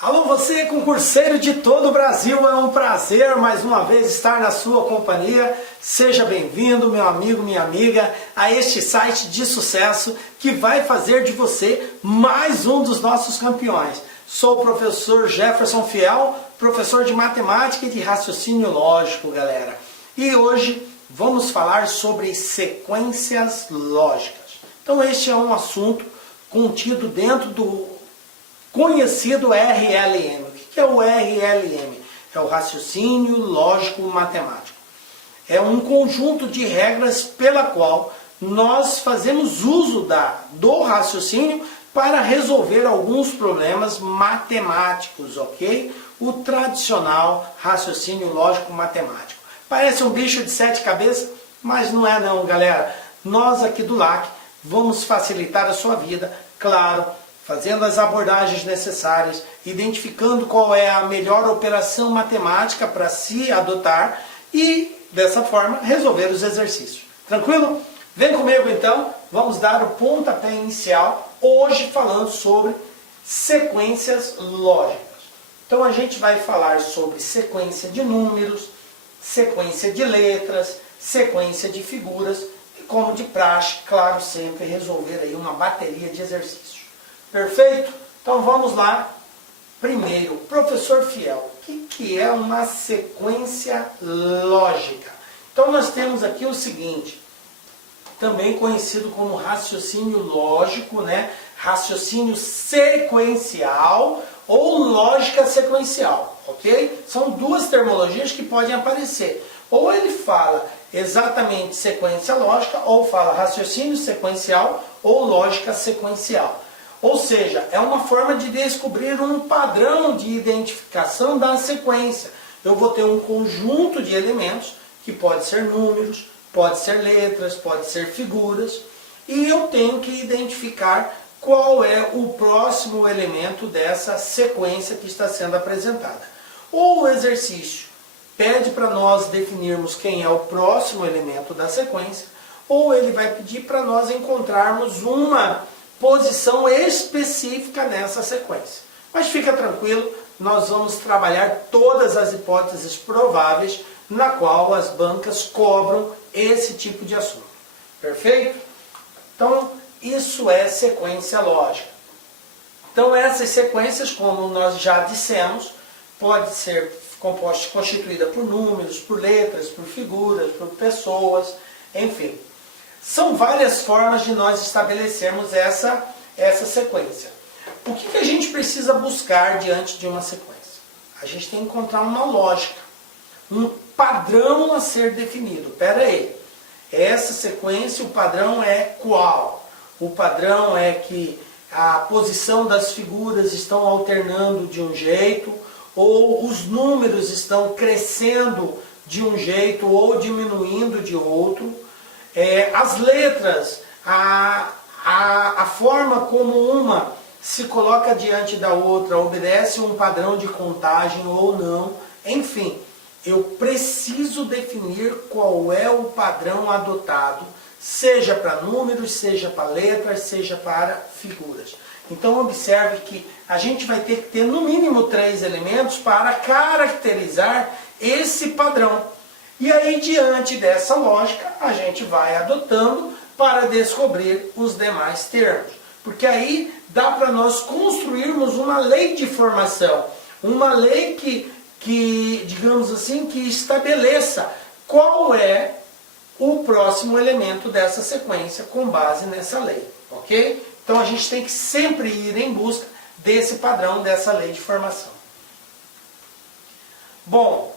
Alô você, concurseiro de todo o Brasil, é um prazer mais uma vez estar na sua companhia. Seja bem-vindo, meu amigo, minha amiga, a este site de sucesso que vai fazer de você mais um dos nossos campeões. Sou o professor Jefferson Fiel, professor de matemática e de raciocínio lógico, galera. E hoje vamos falar sobre sequências lógicas. Então este é um assunto contido dentro do conhecido RLM. O que é o RLM? É o raciocínio lógico matemático. É um conjunto de regras pela qual nós fazemos uso do raciocínio para resolver alguns problemas matemáticos, ok? O tradicional raciocínio lógico matemático. Parece um bicho de 7 cabeças, mas não é não, galera. Nós aqui do LAC vamos facilitar a sua vida, claro, fazendo as abordagens necessárias, identificando qual é a melhor operação matemática para se adotar e, dessa forma, resolver os exercícios. Tranquilo? Vem comigo então, vamos dar o pontapé inicial, hoje falando sobre sequências lógicas. Então a gente vai falar sobre sequência de números, sequência de letras, sequência de figuras e, como de praxe, claro, sempre resolver aí uma bateria de exercícios. Perfeito? Então vamos lá. Primeiro, professor Fiel, o que é uma sequência lógica? Então nós temos aqui o seguinte, também conhecido como raciocínio lógico, né? Raciocínio sequencial ou lógica sequencial, ok? São duas terminologias que podem aparecer. Ou ele fala exatamente sequência lógica, ou fala raciocínio sequencial ou lógica sequencial. Ou seja, é uma forma de descobrir um padrão de identificação da sequência. Eu vou ter um conjunto de elementos, que pode ser números, pode ser letras, pode ser figuras, e eu tenho que identificar qual é o próximo elemento dessa sequência que está sendo apresentada. Ou o exercício pede para nós definirmos quem é o próximo elemento da sequência, ou ele vai pedir para nós encontrarmos uma posição específica nessa sequência. Mas fica tranquilo, nós vamos trabalhar todas as hipóteses prováveis na qual as bancas cobram esse tipo de assunto. Perfeito? Então, isso é sequência lógica. Então, essas sequências, como nós já dissemos, pode ser constituída por números, por letras, por figuras, por pessoas, enfim. São várias formas de nós estabelecermos essa sequência. O que a gente precisa buscar diante de uma sequência? A gente tem que encontrar uma lógica, um padrão a ser definido. Espera aí, essa sequência, o padrão é qual? O padrão é que a posição das figuras estão alternando de um jeito, ou os números estão crescendo de um jeito ou diminuindo de outro. As letras, a forma como uma se coloca diante da outra, obedece um padrão de contagem ou não, enfim, eu preciso definir qual é o padrão adotado, seja para números, seja para letras, seja para figuras. Então observe que a gente vai ter que ter no mínimo 3 elementos para caracterizar esse padrão. E aí, diante dessa lógica, a gente vai adotando para descobrir os demais termos. Porque aí dá para nós construirmos uma lei de formação, uma lei que, digamos assim, que estabeleça qual é o próximo elemento dessa sequência com base nessa lei, ok? Então a gente tem que sempre ir em busca desse padrão, dessa lei de formação. Bom,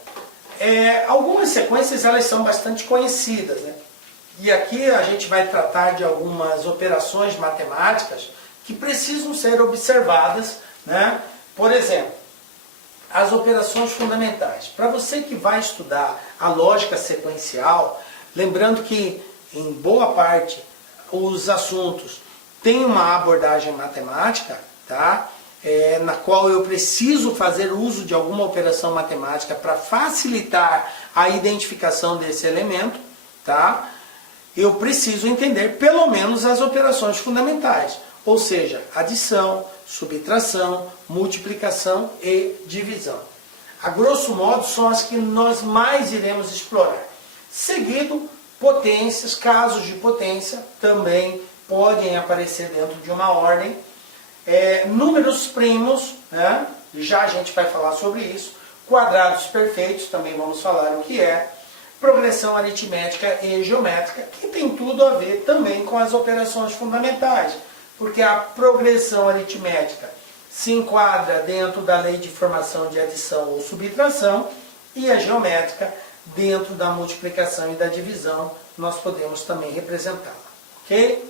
algumas sequências elas são bastante conhecidas, né? E aqui a gente vai tratar de algumas operações matemáticas que precisam ser observadas, né? Por exemplo, as operações fundamentais. Para você que vai estudar a lógica sequencial, lembrando que em boa parte os assuntos têm uma abordagem matemática, tá? Na qual eu preciso fazer uso de alguma operação matemática para facilitar a identificação desse elemento, tá? Eu preciso entender pelo menos as operações fundamentais, ou seja, adição, subtração, multiplicação e divisão. A grosso modo são as que nós mais iremos explorar. Seguido, potências, casos de potência também podem aparecer dentro de uma ordem. Números primos, né? Já a gente vai falar sobre isso. Quadrados perfeitos, também vamos falar o que é. Progressão aritmética e geométrica, que tem tudo a ver também com as operações fundamentais, porque a progressão aritmética se enquadra dentro da lei de formação de adição ou subtração, e a geométrica dentro da multiplicação e da divisão, nós podemos também representá-la. Ok?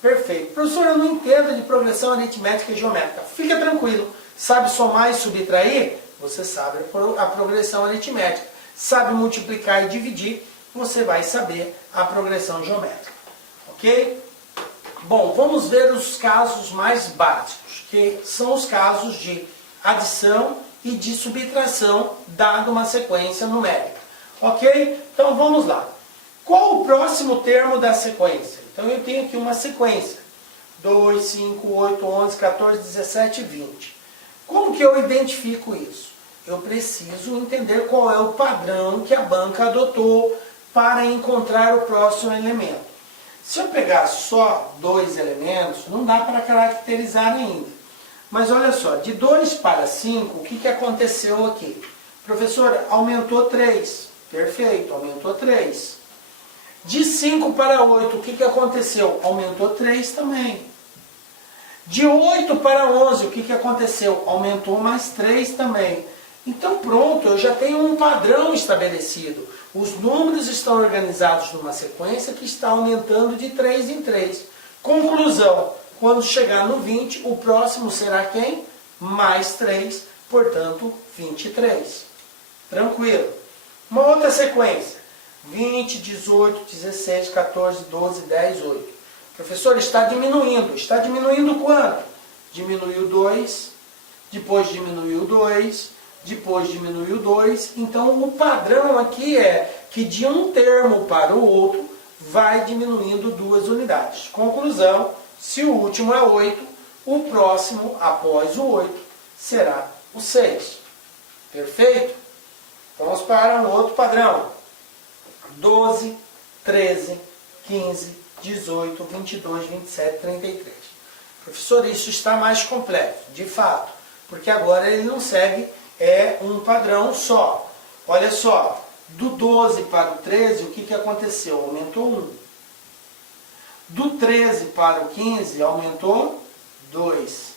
Perfeito. Professor, eu não entendo de progressão aritmética e geométrica. Fica tranquilo. Sabe somar e subtrair? Você sabe a progressão aritmética. Sabe multiplicar e dividir? Você vai saber a progressão geométrica. Ok? Bom, vamos ver os casos mais básicos, que são os casos de adição e de subtração, dado uma sequência numérica. Ok? Então vamos lá. Qual o próximo termo da sequência? Então eu tenho aqui uma sequência. 2, 5, 8, 11, 14, 17, 20. Como que eu identifico isso? Eu preciso entender qual é o padrão que a banca adotou para encontrar o próximo elemento. Se eu pegar só 2 elementos, não dá para caracterizar ainda. Mas olha só, de 2 para 5, o que aconteceu aqui? Professor, aumentou 3. Perfeito, aumentou 3. De 5 para 8, o que aconteceu? Aumentou 3 também. De 8 para 11, o que aconteceu? Aumentou mais 3 também. Então pronto, eu já tenho um padrão estabelecido. Os números estão organizados numa sequência que está aumentando de 3 em 3. Conclusão, quando chegar no 20, o próximo será quem? Mais 3, portanto 23. Tranquilo. Uma outra sequência. 20, 18, 16, 14, 12, 10, 8. Professor, está diminuindo. Está diminuindo quanto? Diminuiu 2, depois diminuiu 2, depois diminuiu 2. Então o padrão aqui é que de um termo para o outro vai diminuindo 2 unidades. Conclusão, se o último é 8, o próximo após o 8 será o 6. Perfeito? Vamos para um outro padrão. 12, 13, 15, 18, 22, 27, 33. Professor, isso está mais complexo, de fato, porque agora ele não segue um padrão só. Olha só, do 12 para o 13, o que aconteceu? Aumentou 1. Do 13 para o 15, aumentou 2.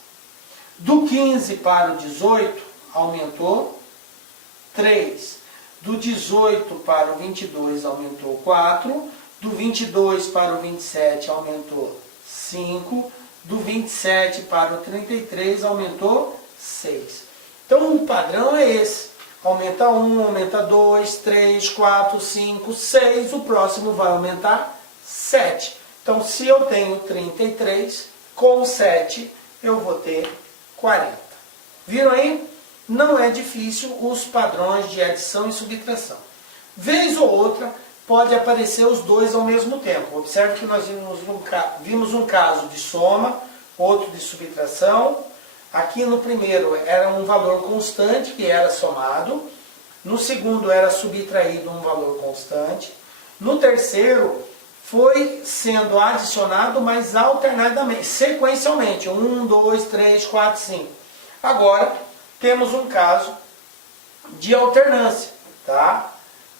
Do 15 para o 18, aumentou 3. Do 18 para o 22 aumentou 4, do 22 para o 27 aumentou 5, do 27 para o 33 aumentou 6. Então o padrão é esse. Aumenta 1, aumenta 2, 3, 4, 5, 6, o próximo vai aumentar 7. Então se eu tenho 33, com 7 eu vou ter 40. Viram aí? Não é difícil os padrões de adição e subtração. Vez ou outra, pode aparecer os dois ao mesmo tempo. Observe que nós vimos um caso de soma, outro de subtração. Aqui no primeiro era um valor constante que era somado. No segundo era subtraído um valor constante. No terceiro foi sendo adicionado, mas alternadamente, sequencialmente. 1, 2, 3, 4, 5. Agora temos um caso de alternância, tá?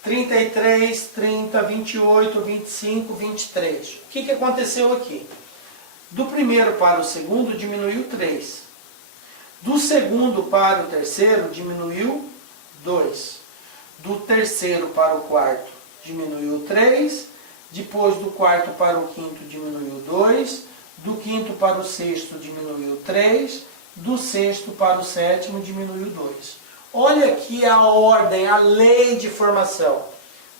33, 30, 28, 25, 23. O que aconteceu aqui? Do primeiro para o segundo diminuiu 3. Do segundo para o terceiro diminuiu 2. Do terceiro para o quarto diminuiu 3. Depois do quarto para o quinto diminuiu 2. Do quinto para o sexto diminuiu 3. Do sexto para o sétimo diminuiu 2. Olha aqui a ordem, a lei de formação.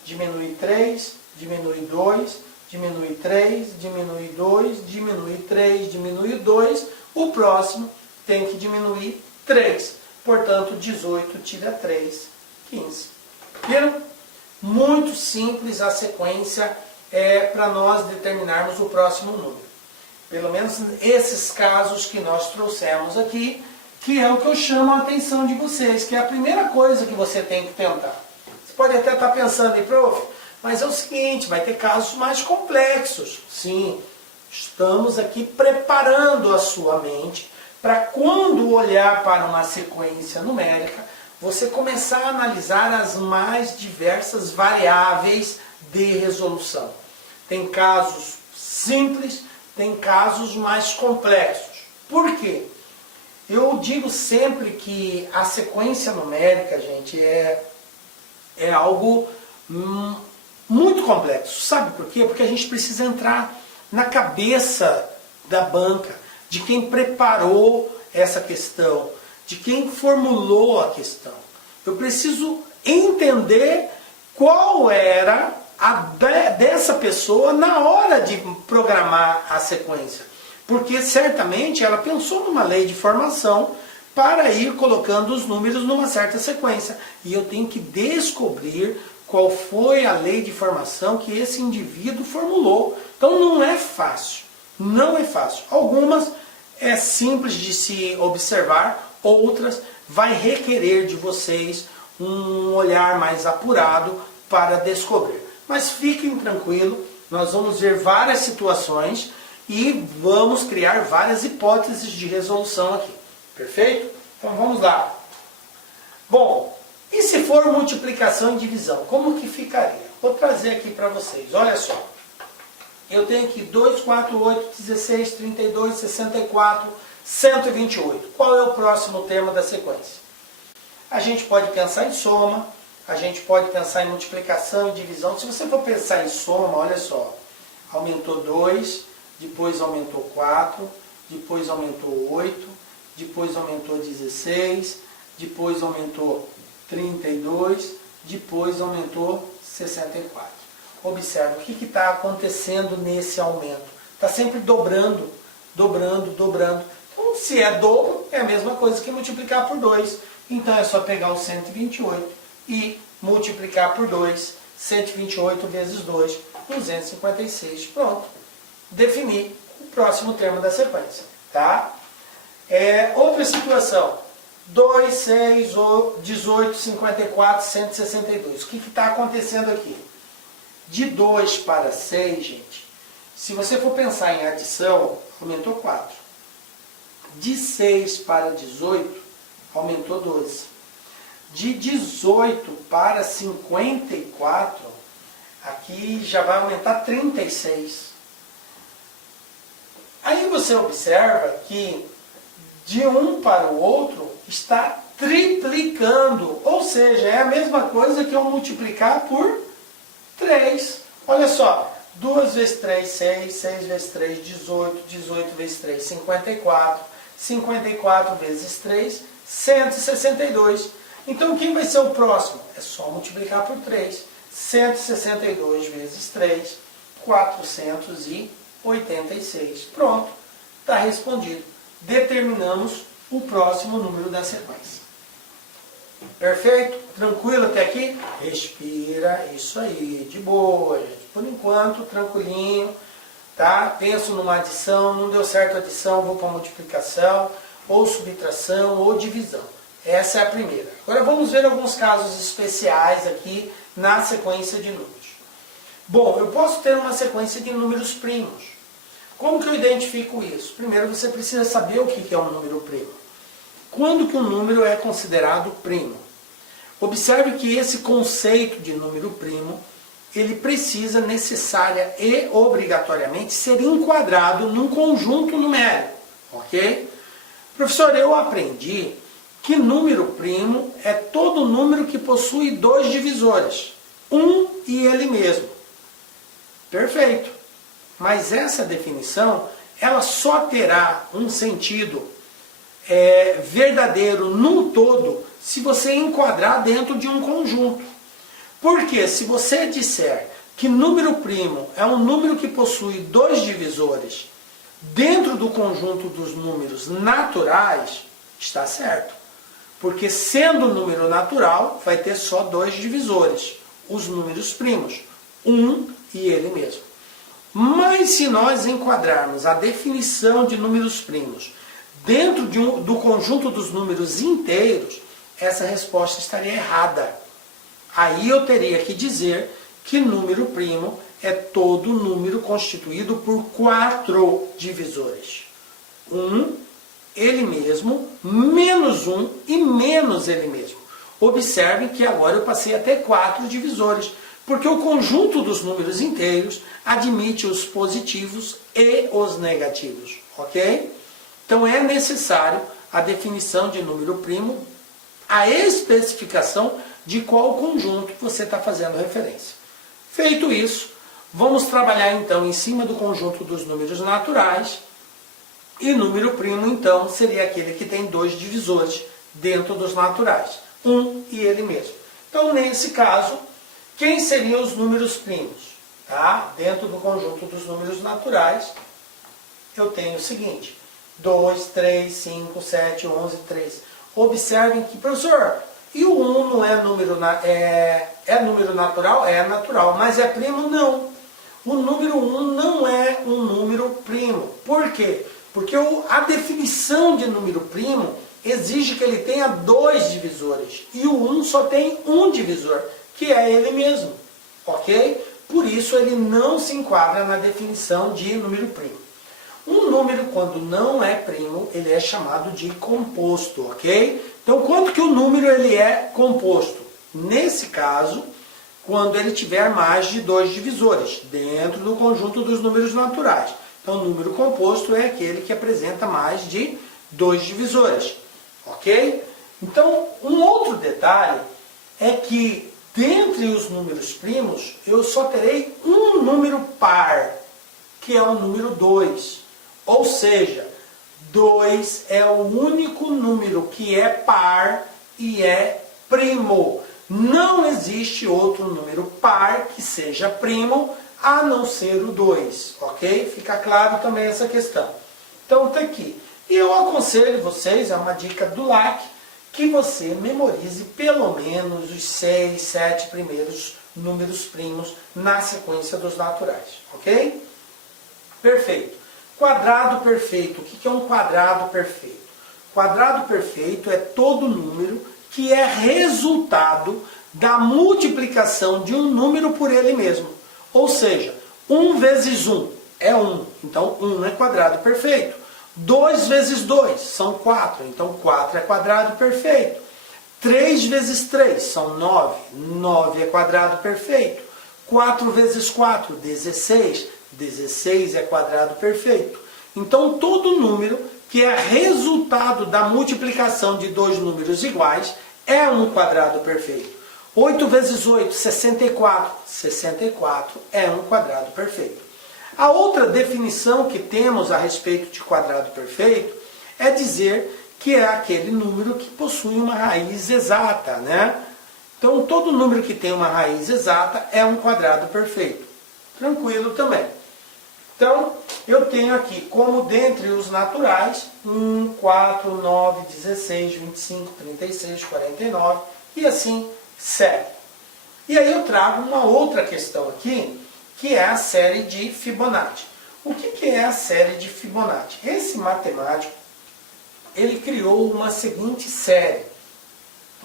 Diminui 3, diminui 2, diminui 3, diminui 2, diminui 3, diminui 2. O próximo tem que diminuir 3. Portanto, 18 tira 3, 15. Viram? Muito simples a sequência para nós determinarmos o próximo número. Pelo menos esses casos que nós trouxemos aqui, que é o que eu chamo a atenção de vocês, que é a primeira coisa que você tem que tentar. Você pode até estar pensando, prof, mas é o seguinte, vai ter casos mais complexos. Sim, estamos aqui preparando a sua mente para quando olhar para uma sequência numérica, você começar a analisar as mais diversas variáveis de resolução. Tem casos simples, tem casos mais complexos. Por quê? Eu digo sempre que a sequência numérica, gente, é algo muito complexo. Sabe por quê? Porque a gente precisa entrar na cabeça da banca, de quem preparou essa questão, de quem formulou a questão. Eu preciso entender qual era dessa pessoa na hora de programar a sequência. Porque certamente ela pensou numa lei de formação para ir colocando os números numa certa sequência. E eu tenho que descobrir qual foi a lei de formação que esse indivíduo formulou. Então não é fácil. Não é fácil. Algumas é simples de se observar, outras vai requerer de vocês um olhar mais apurado para descobrir. Mas fiquem tranquilos, nós vamos ver várias situações e vamos criar várias hipóteses de resolução aqui. Perfeito? Então vamos lá. Bom, e se for multiplicação e divisão, como que ficaria? Vou trazer aqui para vocês, olha só. Eu tenho aqui 2, 4, 8, 16, 32, 64, 128. Qual é o próximo termo da sequência? A gente pode pensar em soma, a gente pode pensar em multiplicação e divisão. Se você for pensar em soma, olha só. Aumentou 2, depois aumentou 4, depois aumentou 8, depois aumentou 16, depois aumentou 32, depois aumentou 64. Observe o que está acontecendo nesse aumento. Está sempre dobrando, dobrando, dobrando. Então, se é dobro, é a mesma coisa que multiplicar por 2. Então, é só pegar o 128 e multiplicar por 2. 128 vezes 2, 256. Pronto. Definir o próximo termo da sequência. Tá? Outra situação. 2, 6, 18, 54, 162. O que está acontecendo aqui? De 2 para 6, gente, se você for pensar em adição, aumentou 4. De 6 para 18, aumentou 12. De 18 para 54, aqui já vai aumentar 36. Aí você observa que de um para o outro está triplicando, ou seja, é a mesma coisa que eu multiplicar por 3. Olha só, 2 vezes 3, 6, 6 vezes 3, 18, 18 vezes 3, 54, 54 vezes 3, 162. Então, quem vai ser o próximo? É só multiplicar por 3. 162 vezes 3, 486. Pronto, está respondido. Determinamos o próximo número da sequência. Perfeito? Tranquilo até aqui? Respira, isso aí, de boa, gente. Por enquanto, tranquilinho, tá? Penso numa adição, não deu certo a adição, vou para multiplicação, ou subtração, ou divisão. Essa é a primeira. Agora vamos ver alguns casos especiais aqui na sequência de números. Bom, eu posso ter uma sequência de números primos. Como que eu identifico isso? Primeiro você precisa saber o que é um número primo. Quando que um número é considerado primo? Observe que esse conceito de número primo, ele precisa necessária e obrigatoriamente ser enquadrado num conjunto numérico, ok? Professor, eu aprendi que número primo é todo número que possui 2 divisores, um e ele mesmo. Perfeito. Mas essa definição, ela só terá um sentido verdadeiro num todo se você enquadrar dentro de um conjunto. Porque se você disser que número primo é um número que possui 2 divisores dentro do conjunto dos números naturais, está certo. Porque sendo número natural, vai ter só 2 divisores, os números primos, um e ele mesmo. Mas se nós enquadrarmos a definição de números primos dentro do conjunto dos números inteiros, essa resposta estaria errada. Aí eu teria que dizer que número primo é todo número constituído por 4 divisores. 1, ele mesmo, menos 1 e menos ele mesmo. Observem que agora eu passei a ter 4 divisores, porque o conjunto dos números inteiros admite os positivos e os negativos, ok? Então é necessário a definição de número primo, a especificação de qual conjunto você está fazendo referência. Feito isso, vamos trabalhar então em cima do conjunto dos números naturais, e número primo então seria aquele que tem 2 divisores dentro dos naturais, 1 e ele mesmo. Então nesse caso, quem seriam os números primos? Tá? Dentro do conjunto dos números naturais, eu tenho o seguinte: 2, 3, 5, 7, 11, 13. Observem que, professor, e o 1 não é número, é número natural? É natural, mas é primo? Não. O número 1 não é um número primo. Por quê? Porque a definição de número primo exige que ele tenha 2 divisores. E o 1 só tem um divisor, que é ele mesmo. Ok? Por isso ele não se enquadra na definição de número primo. Um número, quando não é primo, ele é chamado de composto, ok? Então, quando que o número ele é composto? Nesse caso, quando ele tiver mais de 2 divisores, dentro do conjunto dos números naturais. Então, o número composto é aquele que apresenta mais de 2 divisores, ok? Então, um outro detalhe é que, dentre os números primos, eu só terei um número par, que é o número 2. Ou seja, 2 é o único número que é par e é primo. Não existe outro número par que seja primo, a não ser o 2. Ok? Fica claro também essa questão. Então está aqui. E eu aconselho vocês, é uma dica do LAC, que você memorize pelo menos os 6, 7 primeiros números primos na sequência dos naturais. Ok? Perfeito. Quadrado perfeito. O que é um quadrado perfeito? Quadrado perfeito é todo número que é resultado da multiplicação de um número por ele mesmo. Ou seja, 1 vezes 1 é 1, então 1 é quadrado perfeito. 2 vezes 2 são 4, então 4 é quadrado perfeito. 3 vezes 3 são 9, 9 é quadrado perfeito. 4 vezes 4, 16, 16 é quadrado perfeito. Então, todo número que é resultado da multiplicação de 2 números iguais é um quadrado perfeito. 8 vezes 8, 64. 64 é um quadrado perfeito. A outra definição que temos a respeito de quadrado perfeito é dizer que é aquele número que possui uma raiz exata, né? Então, todo número que tem uma raiz exata é um quadrado perfeito. Tranquilo também. Então, eu tenho aqui, como dentre os naturais, 1, 4, 9, 16, 25, 36, 49 e assim segue. E aí eu trago uma outra questão aqui, que é a série de Fibonacci. O que é a série de Fibonacci? Esse matemático, ele criou uma seguinte série,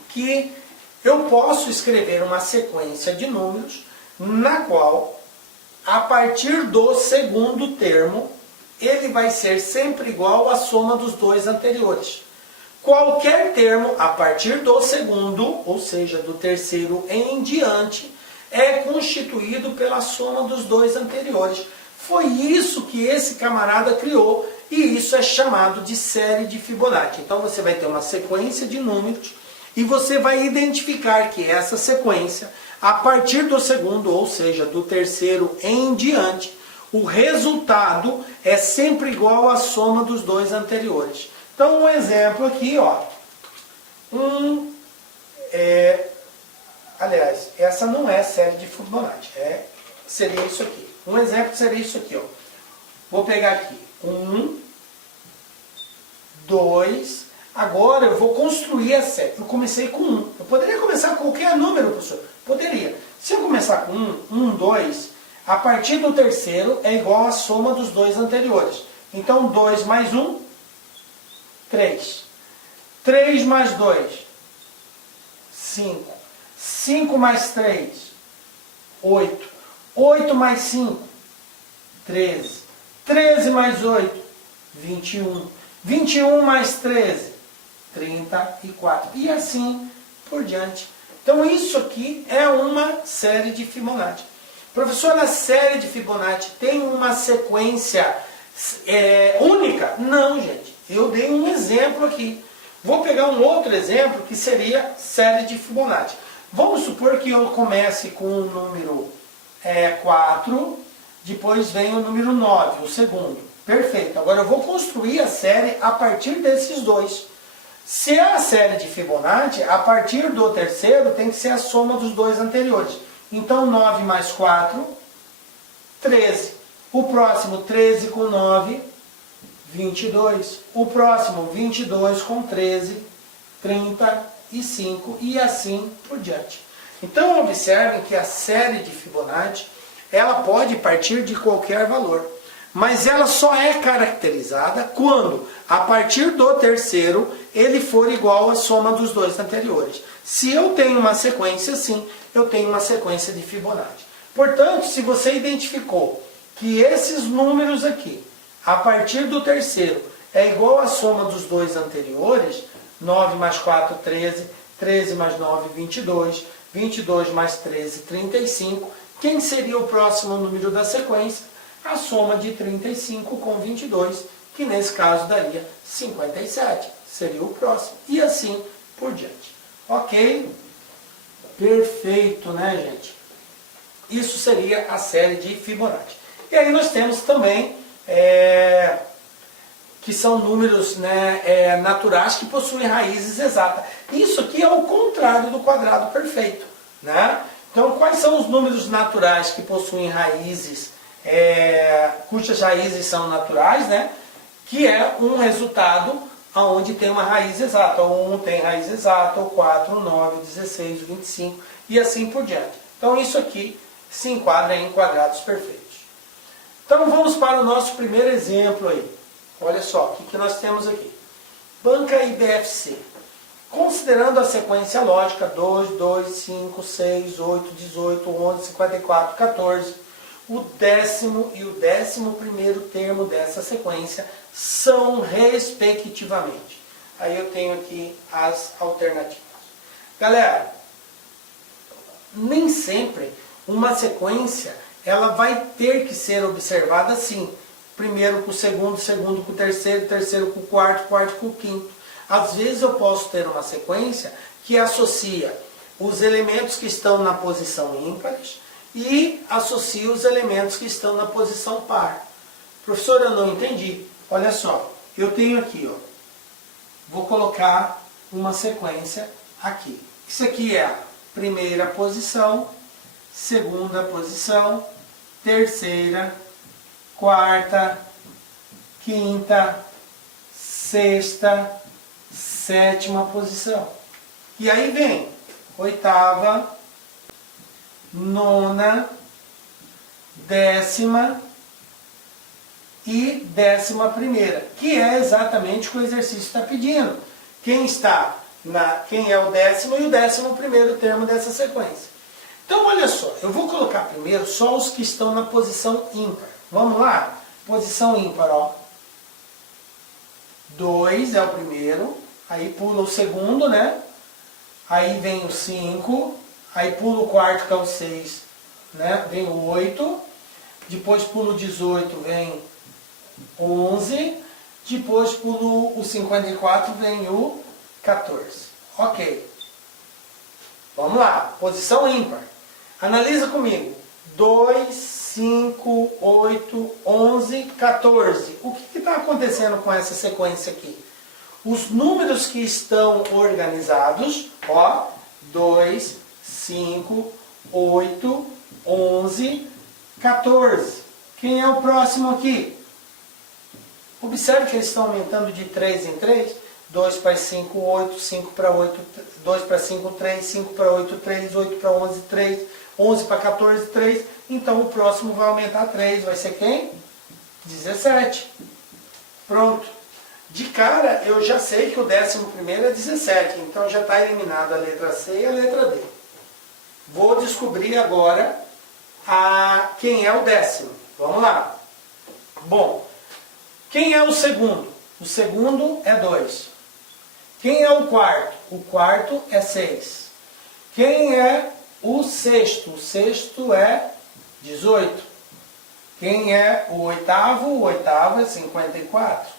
que eu posso escrever uma sequência de números, na qual, a partir do segundo termo, ele vai ser sempre igual à soma dos 2 anteriores. Qualquer termo, a partir do segundo, ou seja, do terceiro em diante, é constituído pela soma dos 2 anteriores. Foi isso que esse camarada criou, e isso é chamado de série de Fibonacci. Então você vai ter uma sequência de números, e você vai identificar que essa sequência, a partir do segundo, ou seja, do terceiro em diante, o resultado é sempre igual à soma dos 2 anteriores. Então, um exemplo aqui, ó. Aliás, essa não é série de Fibonacci, seria isso aqui. Um exemplo seria isso aqui, ó. Vou pegar aqui 1, 2, agora eu vou construir a série. Eu comecei com 1. Eu poderia começar com qualquer número, professor? Poderia. Se eu começar com 1, 1, 2, A partir do terceiro é igual à soma dos dois anteriores. Então 2 mais 1, 3. 3 mais 2, 5. 5 mais 3, 8. 8 mais 5, 13. 13 mais 8, 21. 21 mais 13, 34. E assim por diante. Então isso aqui é uma série de Fibonacci. Professor, a série de Fibonacci tem uma sequência única? Não, gente. Eu dei um exemplo aqui. Vou pegar um outro exemplo que seria série de Fibonacci. Vamos supor que eu comece com o número 4, depois vem o número 9, o segundo. Perfeito. Agora eu vou construir a série a partir desses dois. Se é a série de Fibonacci, a partir do terceiro tem que ser a soma dos dois anteriores. Então 9 mais 4, 13. O próximo 13 com 9, 22. O próximo 22 com 13, 35 e assim por diante. Então observem que a série de Fibonacci, ela pode partir de qualquer valor. Mas ela só é caracterizada quando, a partir do terceiro, ele for igual à soma dos dois anteriores. Se eu tenho uma sequência assim, eu tenho uma sequência de Fibonacci. Portanto, se você identificou que esses números aqui, a partir do terceiro, é igual à soma dos dois anteriores, 9 mais 4, 13, 13 mais 9, 22, 22 mais 13, 35, quem seria o próximo número da sequência? A soma de 35 com 22, que nesse caso daria 57, seria o próximo, e assim por diante. Ok? Perfeito, né, gente? Isso seria a série de Fibonacci. E aí nós temos também, que são números, né, naturais que possuem raízes exatas. Isso aqui é o contrário do quadrado perfeito, né? Então, quais são os números naturais que possuem raízes cujas raízes são naturais, né? Que é um resultado onde tem uma raiz exata. O 1 tem raiz exata, o 4, o 9, o 16, o 25 e assim por diante. Então isso aqui se enquadra em quadrados perfeitos. Então vamos para o nosso primeiro exemplo aí. Olha só, o que nós temos aqui. Banca IBFC. Considerando a sequência lógica 2, 2, 5, 6, 8, 18, 11, 54, 14... o 10º e o 11º termo dessa sequência são respectivamente. Aí eu tenho aqui as alternativas. Galera, nem sempre uma sequência ela vai ter que ser observada assim. Primeiro com o segundo, segundo com o terceiro, terceiro com o quarto, quarto com o quinto. Às vezes eu posso ter uma sequência que associa os elementos que estão na posição ímpares e associa os elementos que estão na posição par. Professor, eu não entendi. Olha só, eu tenho aqui, ó, vou colocar uma sequência aqui. Isso aqui é a primeira posição, segunda posição, terceira, quarta, quinta, sexta, sétima posição. E aí vem oitava, nona, décima e 11ª, que é exatamente o que o exercício está pedindo. Quem é o 10º e o 11º termo dessa sequência. Então, olha só, eu vou colocar primeiro só os que estão na posição ímpar. Vamos lá? Posição ímpar, ó. 2 é o primeiro, aí pula o segundo, né? Aí vem o 5, aí pula o quarto, que é o 6, né? Vem o 8, depois pula o 18, vem 11, depois pula o 54, vem o 14. Ok. Vamos lá, posição ímpar. Analisa comigo. 2, 5, 8, 11, 14. O que está acontecendo com essa sequência aqui? Os números que estão organizados, ó, 2, 5, 8, 11, 14. Quem é o próximo aqui? Observe que eles estão aumentando de 3 em 3. 2 para 5, 8, 5 para 8, 2 para 5, 3, 5 para 8, 3, 8 para 11, 3, 11 para 14, 3. Então o próximo vai aumentar 3. Vai ser quem? 17. Pronto. De cara, eu já sei que o 11º é 17. Então já está eliminada a letra C e a letra D. Vou descobrir agora quem é o 10º. Vamos lá. Bom, quem é o segundo? O segundo é 2. Quem é o quarto? O quarto é 6. Quem é o sexto? O sexto é 18. Quem é o oitavo? O oitavo é 54.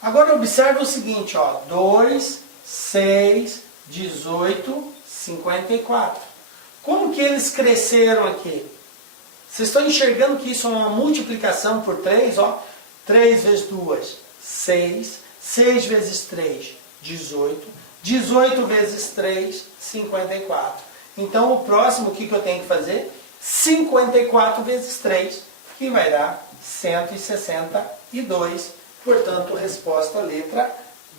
Agora observe o seguinte, ó, 2, 6, 18, 54. Como que eles cresceram aqui? Vocês estão enxergando que isso é uma multiplicação por 3, ó? 3 vezes 2, 6. 6 vezes 3, 18. 18 vezes 3, 54. Então o próximo, o que eu tenho que fazer? 54 vezes 3, que vai dar 162. Portanto, resposta letra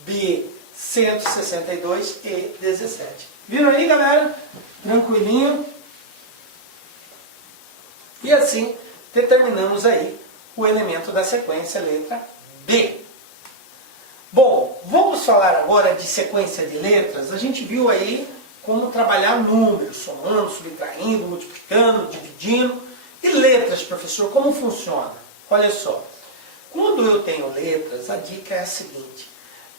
B, 162 e 17. Viram aí, galera? Tranquilinho? E assim, determinamos aí o elemento da sequência, letra B. Bom, vamos falar agora de sequência de letras. A gente viu aí como trabalhar números, somando, subtraindo, multiplicando, dividindo. E letras, professor, como funciona? Olha só. Quando eu tenho letras, a dica é a seguinte.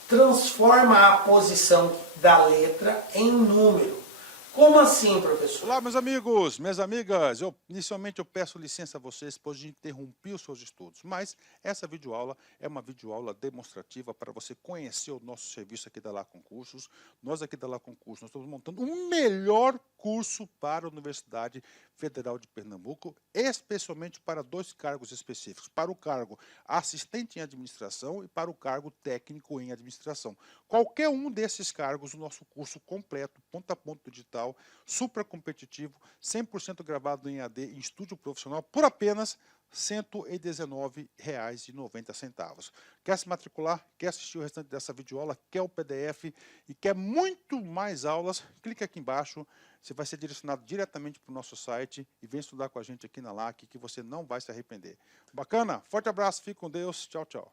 Transforma a posição da letra em número. Como assim, professor? Olá, meus amigos, minhas amigas. Inicialmente eu peço licença a vocês, pois de interromper os seus estudos. Mas essa videoaula é uma videoaula demonstrativa para você conhecer o nosso serviço aqui da Lá Concursos. Nós aqui da Lá Concursos, nós estamos montando o melhor curso para a Universidade Federal de Pernambuco, especialmente para 2 cargos específicos. Para o cargo assistente em administração e para o cargo técnico em administração. Qualquer um desses cargos, o nosso curso completo, ponta a ponta digital, super competitivo, 100% gravado em AD, em estúdio profissional, por apenas R$ 119,90. Quer se matricular? Quer assistir o restante dessa videoaula? Quer o PDF e quer muito mais aulas? Clique aqui embaixo, você vai ser direcionado diretamente para o nosso site e vem estudar com a gente aqui na LAC, que você não vai se arrepender. Bacana? Forte abraço, fique com Deus, tchau, tchau.